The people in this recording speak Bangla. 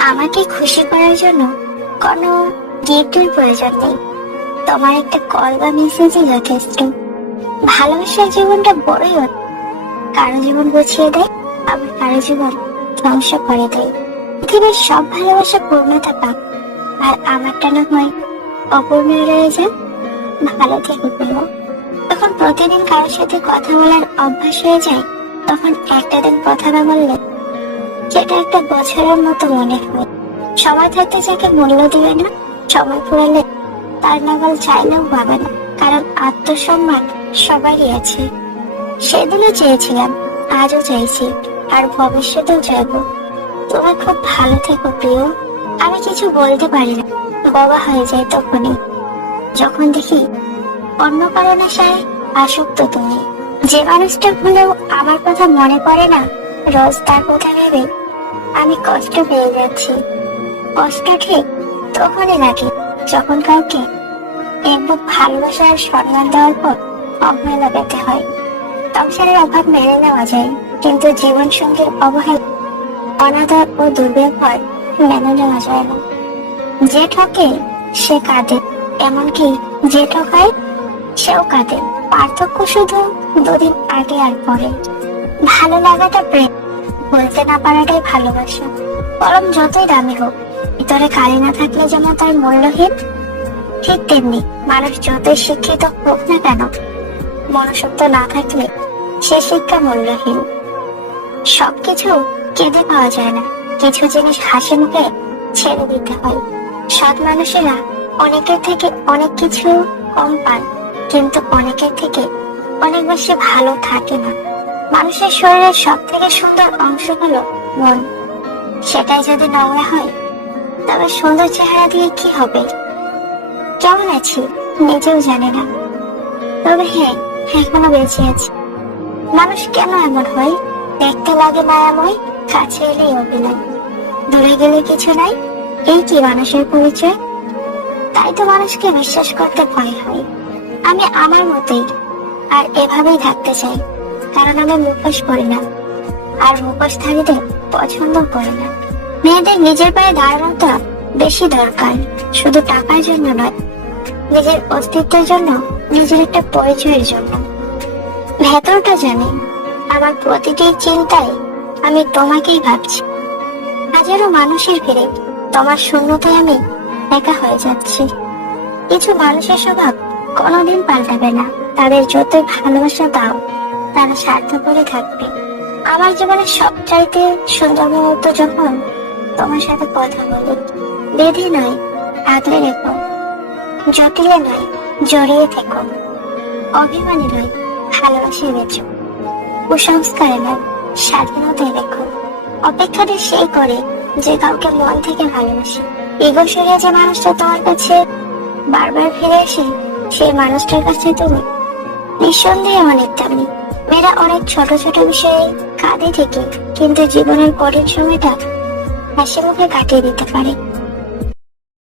আমাকে খুশি করার জন্য কোনো গিফটের প্রয়োজন নেই। তোমার একটা কল বা মেসেজই যথেষ্ট। ভালোবাসার জীবনটা বড়ই। কারও জীবন গুছিয়ে দেয়, আবার কারও জীবন ধ্বংস করে দেয়। পৃথিবীর সব ভালোবাসা পূর্ণতা পাক। আর আমারটা না হয় অপূর্ণ রয়ে যাক ভালো থেকে প্রিয় তখন প্রতিদিন কারোর সাথে কথা বলার অভ্যাস হয়ে যায়, তখন একটা দিন কথা না বললে সেটা একটা বছরের মতো মনে হয় সময় থাকতে যাকে মূল্য দিবে না সময় ফুরালে তার নাগাল চাইলেও পাবে না, কারণ আত্মসম্মান সবারই আছে। সেদিনও চেয়েছিলাম, আজও চাইছি, আর ভবিষ্যতেও চাইব। তুমি খুব ভালো থেকো, প্রিয়। আমি কিছু বলতে পারি না বাবা হয়ে যায় তখনই। যখন দেখি অন্য কারণ আশায় আসক্ত তুমি, যে মানুষটা ভুলেও আমার কথা মনে পড়ে না রোজ তার কথা ভেবে আমি কষ্ট পেয়ে যাচ্ছি। কষ্ট ঠিক তখনই লাগে, যখন কাউকে একটু ভালোবাসা আর সম্মান দেওয়ার পর অবহেলা পেতে হয়। সংসারের অভাব মেনে নেওয়া যায়, কিন্তু জীবন সঙ্গীর অবহেলা, অনাদর ও দুর্ব্যবহার মেনে নেওয়া যায় না। যে ঠকে সে কাঁদে, এমনকি যে ঠকায় সেও কাঁদে। পার্থক্য শুধু দুদিন আগে আর পরে। ভালো লাগাটা প্রেম। বলতে না পারাটাই ভালোবাসা। কলম যতই দামি হোক, ভিতরে কালি না থাকলে যেমন তার মূল্যহীন। ঠিক তেমনি মানুষ যতই শিক্ষিত হোক না কেন, মনুষ্যত্ব না থাকলে সে শিক্ষা মূল্যহীন। সবকিছু কেঁদে পাওয়া যায় না। কিছু জিনিস হাসি মুখে ছেড়ে দিতে হয়। সৎ মানুষেরা অনেকের থেকে অনেক কিছু কম পান, কিন্তু অনেকের থেকে অনেক বেশি ভালো থাকে না। মানুষের শরীরের সব থেকে সুন্দর অংশ হলো মন। সেটাই যদি নোংরা হয়, তবে সুন্দর চেহারা দিয়ে কি হবে? কেমন আছি? নিজেও জানি না। তবে হ্যাঁ এখনও বেঁচে আছি। মানুষ কেন এমন হয়? দেখতে লাগে মায়াময়, কাছে এলেই অভিনয়। দূরে গেলে কিছু নাই, এই কি মানুষের পরিচয়? তাই তো মানুষকে বিশ্বাস করতে ভয় হয়। আমি আমার মতোই, আর এভাবেই থাকতে চাই। কারণ আমি মুখোশ করি না। আর মুখোশধারীদের পছন্দ করি না। মেয়েদের নিজের পায়ে দাঁড়ানোটা বেশি দরকার, শুধু টাকার জন্য নয়, নিজের অস্তিত্বের জন্য, নিজের একটা পরিচয়ের জন্য। ভেতরটা জানি, আমার প্রতিটি চিন্তায় আমি তোমাকেই ভাবছি। হাজারো মানুষের ভিড়ে তোমার শূন্যতায় আমি একা হয়ে যাচ্ছি। কিছু মানুষের স্বভাব কোনোদিন পাল্টাবে না, তাদের যতই ভালোবাসা দাও তারা স্বার্থপরই থাকবে। আমার জীবনের সবচাইতে সুন্দর মুহূর্ত যখন তোমার সাথে কথা বলি, বেঁধে নয়, আগলে রেখো, জটিলে নয়, জড়িয়ে থেকো, অভিমানী নয় ভালোবাসে বেচো, কুসংস্কারে নয়, স্বাধীনতায় রেখো। অপেক্ষাটা সেই করে যে কাউকে মন থেকে ভালোবাসে। ইগো সরিয়ে যে মানুষটা তোমার কাছে বারবার ফিরে আসে, সেই মানুষটার কাছে তুমি নিঃসন্দেহে অনেক দামি। মেয়েরা অনেক ছোট ছোট বিষয়ে কাঁদে থেকে কিন্তু জীবনের কঠিন সময়টা হাসি মুখে কাটিয়ে দিতে পারে।